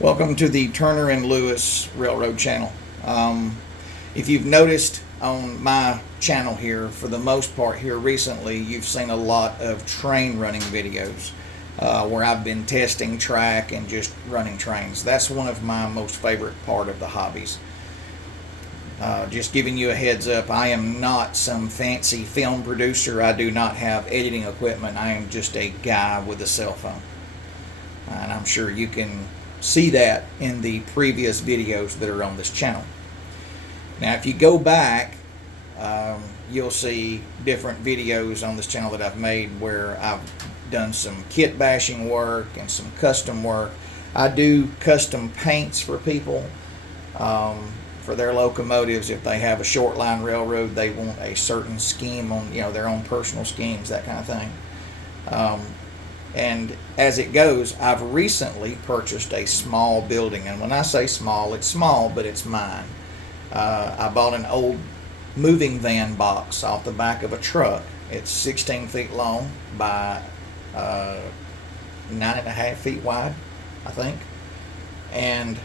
Welcome to the Turner and Lewis Railroad channel. If you've noticed on my channel here, for the most part here recently, you've seen a lot of train running videos where I've been testing track and just running trains. That's one of my most favorite part of the hobbies. Just giving you a heads up, I am not some fancy film producer. I do not have editing equipment. I am just a guy with a cell phone. And I'm sure you can see that in the previous videos that are on this channel. Now if you go back, you'll see different videos on this channel that I've made where I've done some kit bashing work and some custom work. I do custom paints for people for their locomotives. If they have a short line railroad, they want a certain scheme on their own personal schemes, that kind of thing. And as it goes, I've recently purchased a small building. And when I say small, it's small, but it's mine. I bought an old moving van box off the back of a truck. It's 16 feet long by 9.5 feet wide, I think. And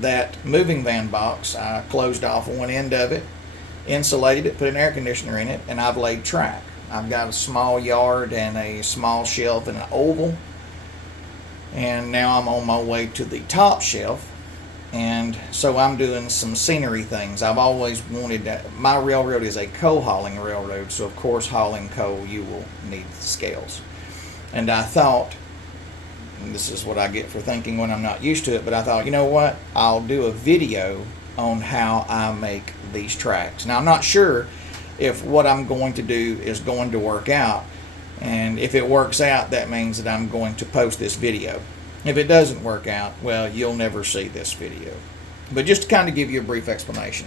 that moving van box, I closed off one end of it, insulated it, put an air conditioner in it, and I've laid track. I've got a small yard and a small shelf and an oval, and now I'm on my way to the top shelf, and so I'm doing some scenery things. I've always wanted to, my railroad is a coal hauling railroad, so of course hauling coal you will need scales. And I thought, and this is what I get for thinking when I'm not used to it, but I thought, you know what, I'll do a video on how I make these tracks. Now I'm not sure if what I'm going to do is going to work out, and if it works out, that means that I'm going to post this video. If it doesn't work out, well, you'll never see this video. But just to kind of give you a brief explanation,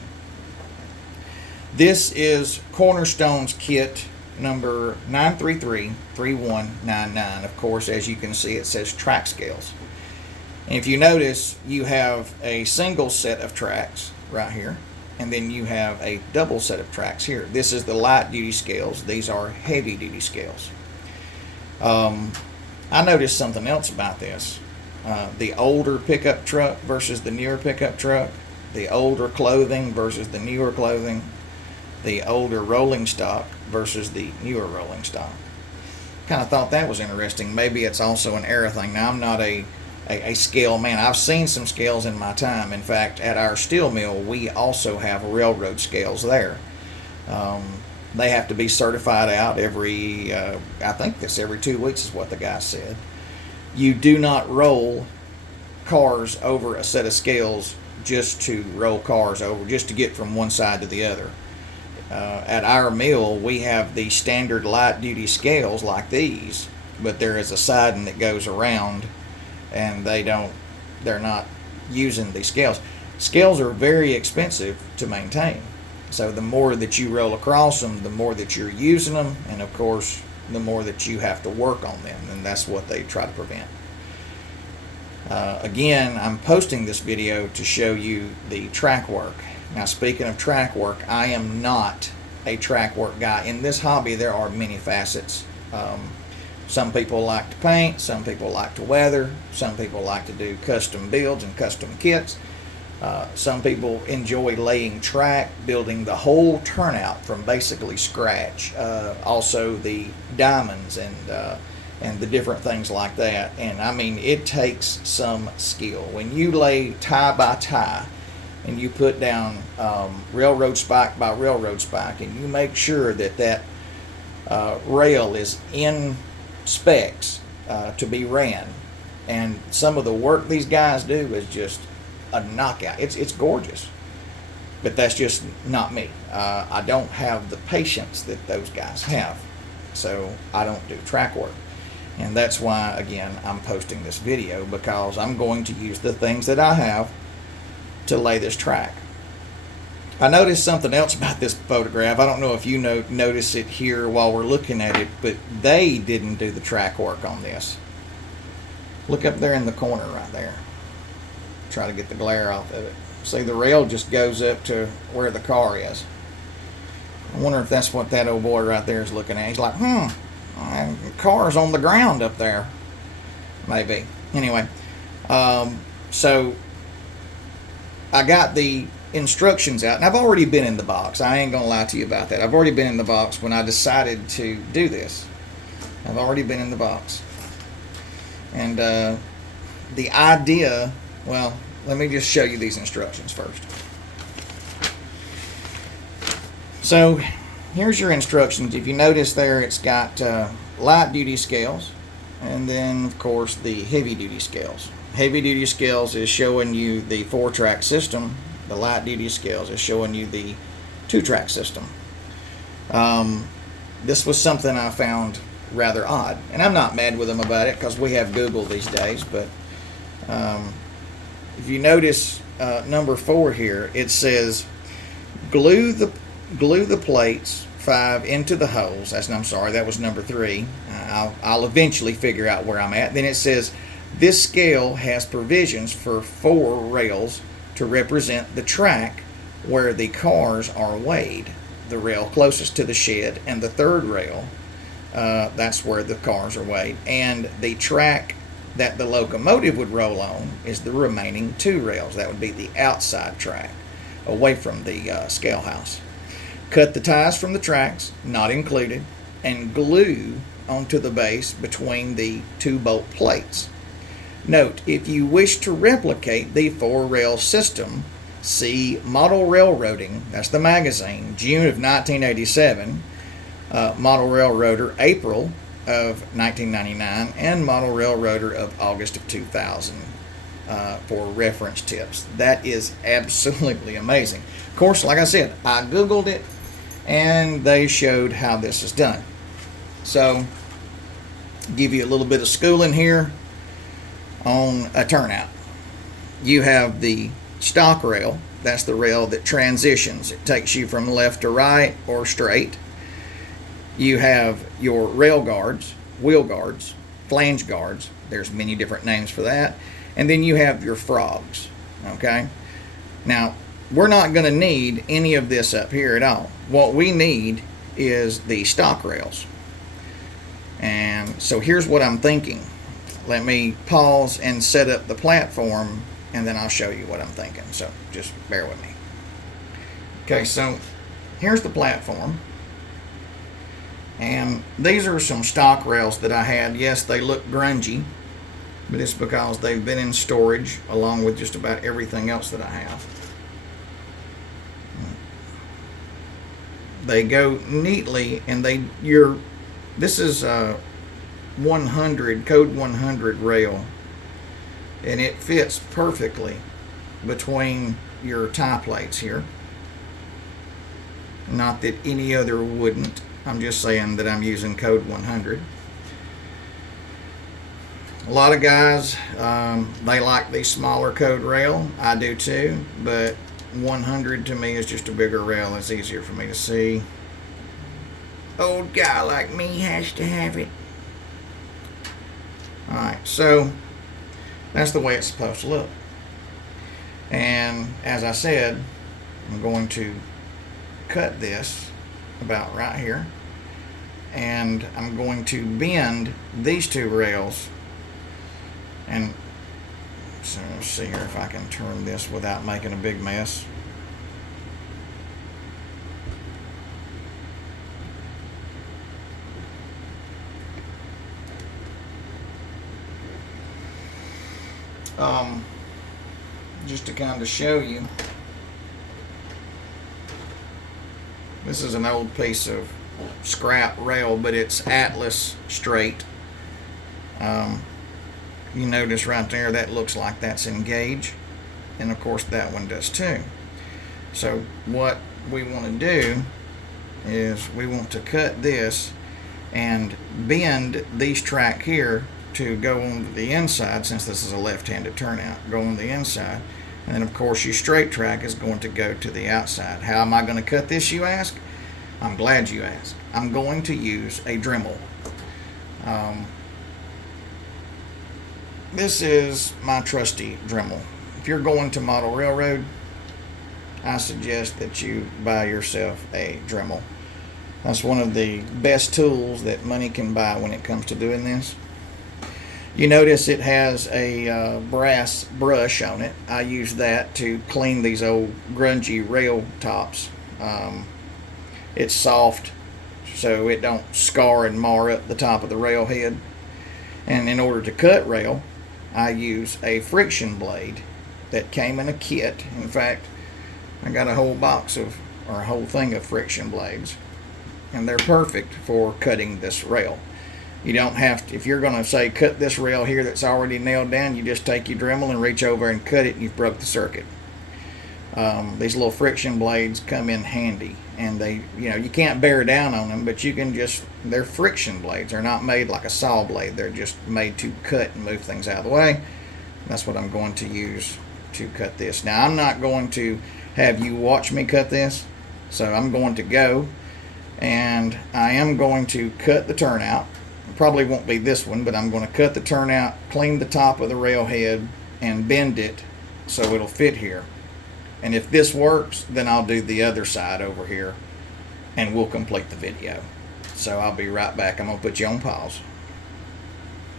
this is Cornerstone's kit number 933-3199. Of course, as you can see, it says track scales. And if you notice, you have a single set of tracks right here, and then you have a double set of tracks here. This is the light duty scales. These are heavy duty scales. I noticed something else about this. The older pickup truck versus the newer pickup truck, the older clothing versus the newer clothing, the older rolling stock versus the newer rolling stock. Kind of thought that was interesting. Maybe it's also an era thing. Now, I'm not a scale man. I've seen some scales in my time. In fact, at our steel mill, we also have railroad scales there. They have to be certified out every, I think this every 2 weeks is what the guy said. You do not roll cars over a set of scales just to roll cars over, just to get from one side to the other. At our mill, we have the standard light duty scales like these, but there is a siding that goes around, and they're not using these scales. Scales are very expensive to maintain. So the more that you roll across them, the more that you're using them, and of course, the more that you have to work on them, and that's what they try to prevent. Again, I'm posting this video to show you the track work. Now, speaking of track work, I am not a track work guy. In this hobby, there are many facets. Some people like to paint, some people like to weather, some people like to do custom builds and custom kits. Some people enjoy laying track, building the whole turnout from basically scratch. Also the diamonds and the different things like that. And I mean, it takes some skill. When you lay tie by tie and you put down railroad spike by railroad spike, and you make sure that that rail is in specs to be ran, and some of the work these guys do is just a knockout. It's gorgeous, but that's just not me. I don't have the patience that those guys have, so I don't do track work, and that's why, again, I'm posting this video, because I'm going to use the things that I have to lay this track. I noticed something else about this photograph. I don't know if you notice it here while we're looking at it, but they didn't do the track work on this. Look up there in the corner right there. Try to get the glare off of it. See, the rail just goes up to where the car is. I wonder if that's what that old boy right there is looking at. He's like, car's on the ground up there. Maybe. Anyway, So I got the instructions out, and I've already been in the box. I ain't gonna lie to you about that. I've already been in the box when I decided to do this. I've already been in the box. And the idea, well, let me just show you these instructions first. So here's your instructions. If you notice there, it's got light duty scales, and then of course the heavy duty scales. Heavy duty scales is showing you the 4-track system. The light duty scales is showing you the 2-track system. This was something I found rather odd, and I'm not mad with them about it because we have Google these days. But if you notice number 4 here, it says glue the plates 5 into the holes. I'm sorry, that was number 3. I'll eventually figure out where I'm at. Then it says this scale has provisions for 4 rails to represent the track where the cars are weighed. The rail closest to the shed, and the 3rd rail, that's where the cars are weighed. And the track that the locomotive would roll on is the remaining 2 rails. That would be the outside track, away from the scale house. Cut the ties from the tracks, not included, and glue onto the base between the 2 bolt plates. Note, if you wish to replicate the 4-rail system, see Model Railroading, that's the magazine, June of 1987, Model Railroader, April of 1999, and Model Railroader of August of 2000 for reference tips. That is absolutely amazing. Of course, like I said, I Googled it, and they showed how this is done. So, give you a little bit of schooling here on a turnout. You have the stock rail. That's the rail that transitions. It takes you from left to right or straight. You have your rail guards, wheel guards, flange guards. There's many different names for that. And then you have your frogs. Okay? Now, we're not going to need any of this up here at all. What we need is the stock rails. And so here's what I'm thinking. Let me pause and set up the platform, and then I'll show you what I'm thinking. So just bear with me. Okay, so here's the platform. And these are some stock rails that I had. Yes, they look grungy, but it's because they've been in storage along with just about everything else that I have. They go neatly, and this is 100, code 100 rail, and it fits perfectly between your tie plates here. Not that any other wouldn't. I'm just saying that I'm using code 100. A lot of guys, they like the smaller code rail. I do too, but 100 to me is just a bigger rail. It's easier for me to see. Old guy like me has to have it. Alright, so that's the way it's supposed to look. And as I said, I'm going to cut this about right here, and I'm going to bend these 2 rails. And so let's see here if I can turn this without making a big mess. Just to kind of show you, this is an old piece of scrap rail, but it's Atlas straight. You notice right there that looks like that's in gauge, and of course that one does too. So what we want to do is we want to cut this and bend these track here to go on the inside, since this is a left-handed turnout, go on the inside. And then of course your straight track is going to go to the outside. How am I going to cut this, you ask? I'm glad you asked. I'm going to use a Dremel. This is my trusty Dremel. If you're going to Model Railroad, I suggest that you buy yourself a Dremel. That's one of the best tools that money can buy when it comes to doing this. You notice it has a brass brush on it. I use that to clean these old grungy rail tops. It's soft, so it don't scar and mar up the top of the rail head. And in order to cut rail, I use a friction blade that came in a kit. In fact, I got a whole box of, or a whole thing of friction blades, and they're perfect for cutting this rail. You don't have to, if you're going to say cut this rail here that's already nailed down, you just take your Dremel and reach over and cut it, and you've broke the circuit. These little friction blades come in handy, and they, you can't bear down on them, but you can just, they're friction blades. They're not made like a saw blade. They're just made to cut and move things out of the way. That's what I'm going to use to cut this. Now, I'm not going to have you watch me cut this, so I'm going to go, and I am going to cut the turnout. Probably won't be this one, but I'm going to cut the turnout, clean the top of the rail head, and bend it so it'll fit here. And if this works, then I'll do the other side over here, and we'll complete the video. So I'll be right back. I'm going to put you on pause.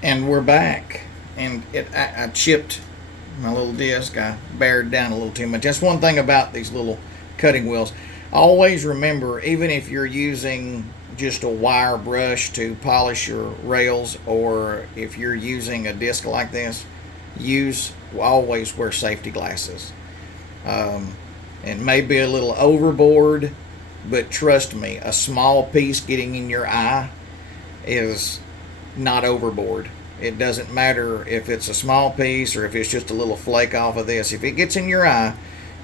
And we're back. And I chipped my little disc. I bared down a little too much. That's one thing about these little cutting wheels. Always remember, even if you're using just a wire brush to polish your rails, or if you're using a disc like this, always wear safety glasses. It may be a little overboard, but trust me, a small piece getting in your eye is not overboard. It doesn't matter if it's a small piece or if it's just a little flake off of this. If it gets in your eye,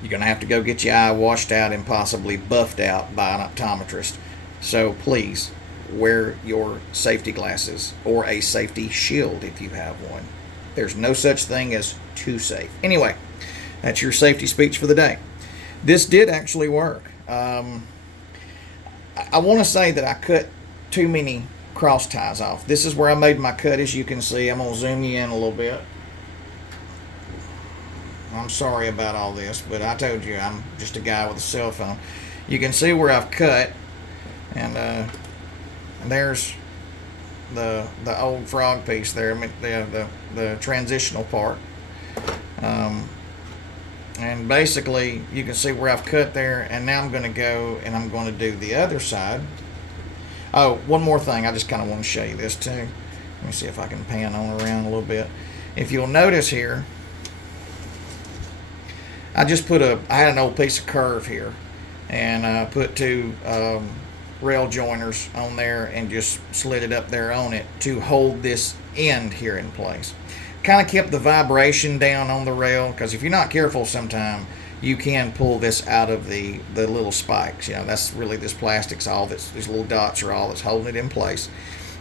you're going to have to go get your eye washed out and possibly buffed out by an optometrist. So please wear your safety glasses, or a safety shield if you have one. There's no such thing as too safe. Anyway, that's your safety speech for the day. This did actually work. I want to say that I cut too many cross ties off. This is where I made my cut, as you can see. I'm going to zoom you in a little bit. I'm sorry about all this, but I told you I'm just a guy with a cell phone. You can see where I've cut, and there's the old frog piece there, the transitional part. And basically, you can see where I've cut there, and now I'm going to go and I'm going to do the other side. Oh, one more thing. I just kind of want to show you this too. Let me see if I can pan on around a little bit. If you'll notice here, I had an old piece of curve here, and I put two rail joiners on there and just slid it up there on it to hold this end here in place. Kind of kept the vibration down on the rail, because if you're not careful sometime, you can pull this out of the little spikes. That's really, this plastic's all that's, these little dots are all that's holding it in place.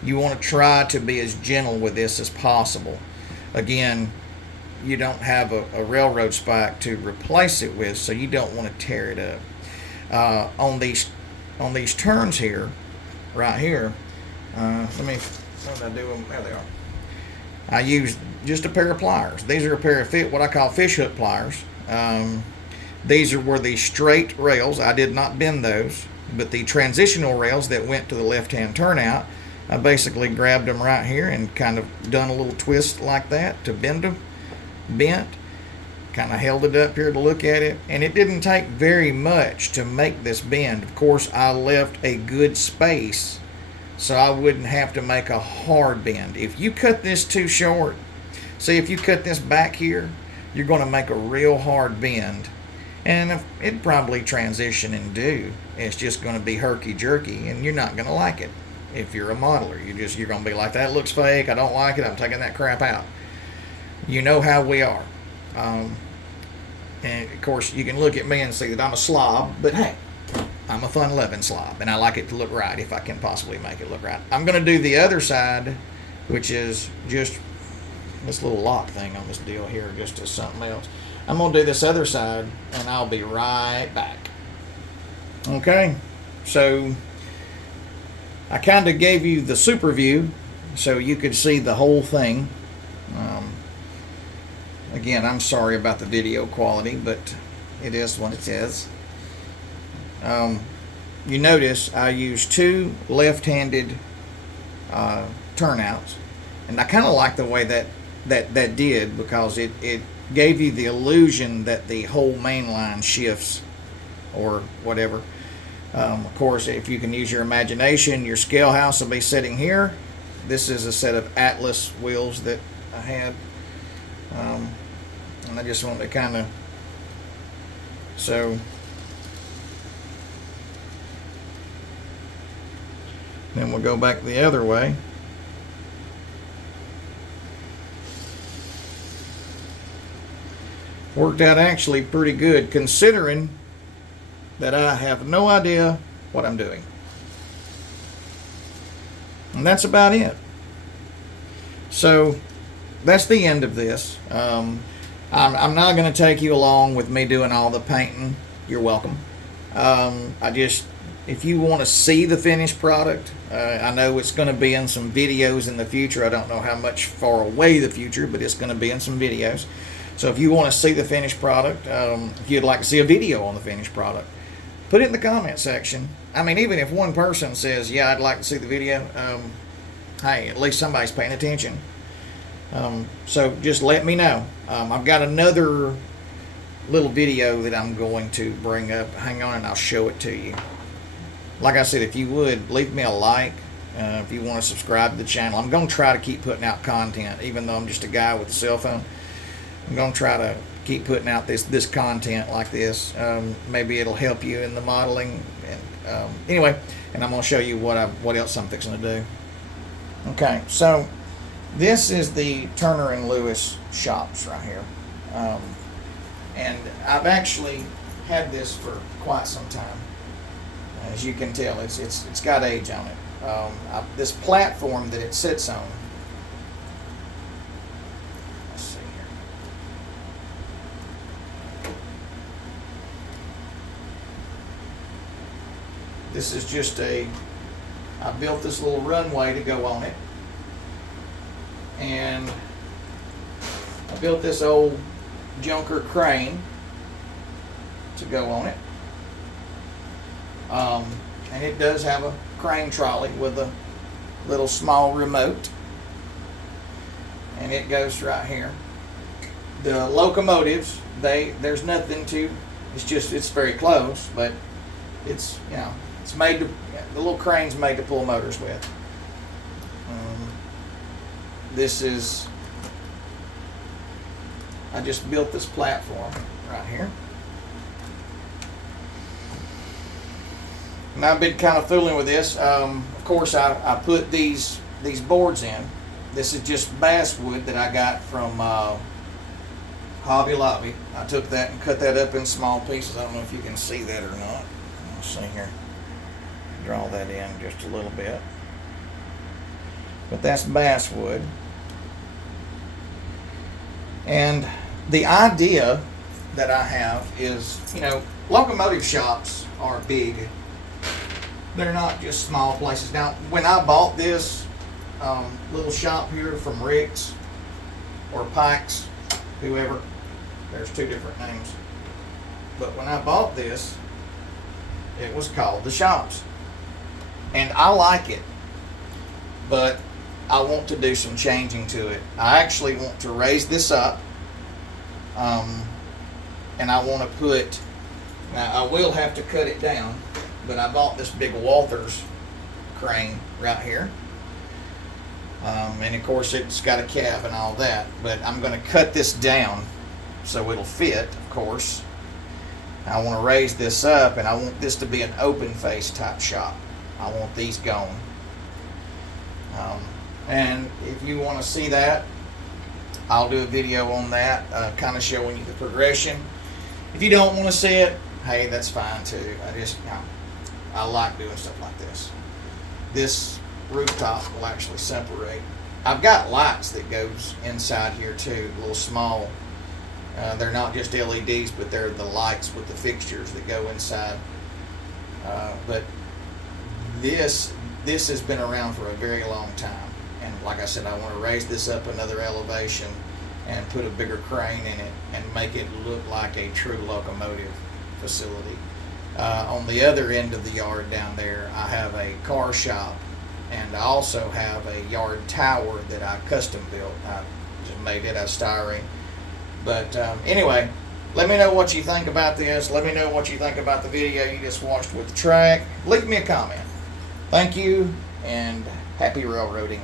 You want to try to be as gentle with this as possible. Again, you don't have a railroad spike to replace it with, so you don't want to tear it up. On these turns here, right here, what did I do? There they are. I used just a pair of pliers. These are a pair of what I call fish hook pliers. These were the straight rails. I did not bend those, but the transitional rails that went to the left-hand turnout, I basically grabbed them right here and kind of done a little twist like that to bend them. Bent, kind of held it up here to look at it, and it didn't take very much to make this bend. Of course, I left a good space so I wouldn't have to make a hard bend. If you cut this too short, see, if you cut this back here, you're going to make a real hard bend, and it'd probably transition and do. It's just going to be herky-jerky, and you're not going to like it. If you're a modeler, you're going to be like, that looks fake, I don't like it, I'm taking that crap out. You know how we are. And of course, you can look at me and see that I'm a slob, but hey, I'm a fun-loving slob, and I like it to look right if I can possibly make it look right. I'm going to do the other side, which is just this little lock thing on this deal here, just as something else. I'm going to do this other side, and I'll be right back. Okay, so I kind of gave you the super view so you could see the whole thing. Again, I'm sorry about the video quality, but it is what it is. You notice I used two left-handed turnouts, And I kind of like the way that did, because it gave you the illusion that the whole main line shifts or whatever. Of course, if you can use your imagination, your scale house will be sitting here. This is a set of Atlas wheels that I had, and I just wanted to kind of, so then we'll go back the other way. Worked out actually pretty good, considering that I have no idea what I'm doing. And that's about it. So that's the end of this. I'm not going to take you along with me doing all the painting. You're welcome. If you want to see the finished product, I know it's going to be in some videos in the future. I don't know how much far away the future, but it's going to be in some videos. So if you want to see the finished product, if you'd like to see a video on the finished product, put it in the comment section. I mean, even if one person says, yeah, I'd like to see the video, hey, at least somebody's paying attention. So just let me know. I've got another little video that I'm going to bring up. Hang on and I'll show it to you. Like I said, if you would, leave me a like. If you want to subscribe to the channel. I'm going to try to keep putting out content, even though I'm just a guy with a cell phone. I'm going to try to keep putting out this content like this. Maybe it'll help you in the modeling. And anyway, and I'm going to show you what else I'm fixing to do. Okay, so this is the Turner and Lewis shops right here, and I've actually had this for quite some time. As you can tell, it's got age on it. This platform that it sits on. Let's see here. This is just I built this little runway to go on it, and I built this old junker crane to go on it. And it does have a crane trolley with a little small remote, and it goes right here. The locomotives, there's nothing to, it's very close, but it's, you know, it's made to, the little crane's made to pull motors with. This is, I just built this platform right here. And I've been kind of fooling with this. Of course, I put these boards in. This is just basswood that I got from Hobby Lobby. I took that and cut that up in small pieces. I don't know if you can see that or not. Let's see here. Draw that in just a little bit. But that's basswood. And the idea that I have is, you know, locomotive shops are big. They're not just small places. Now, when I bought this little shop here from Rick's or Pike's, whoever, there's two different names. But when I bought this, it was called the Shops. And I like it, but I want to do some changing to it. I actually want to raise this up, and I want to put, now I will have to cut it down, but I bought this big Walthers crane right here. And of course it's got a cab and all that, but I'm going to cut this down so it'll fit, of course. I want to raise this up, and I want this to be an open face type shop. I want these going. And if you want to see that, I'll do a video on that, kind of showing you the progression. If you don't want to see it, hey, that's fine too. I like doing stuff like this. This rooftop will actually separate. I've got lights that goes inside here too, little small. They're not just LEDs, but they're the lights with the fixtures that go inside. But this has been around for a very long time. And like I said, I want to raise this up another elevation and put a bigger crane in it and make it look like a true locomotive facility. On the other end of the yard down there, I have a car shop And I also have a yard tower that I custom built. I just made it out of styrene. But anyway, let me know what you think about this. Let me know what you think about the video you just watched with the track. Leave me a comment. Thank you, and happy railroading.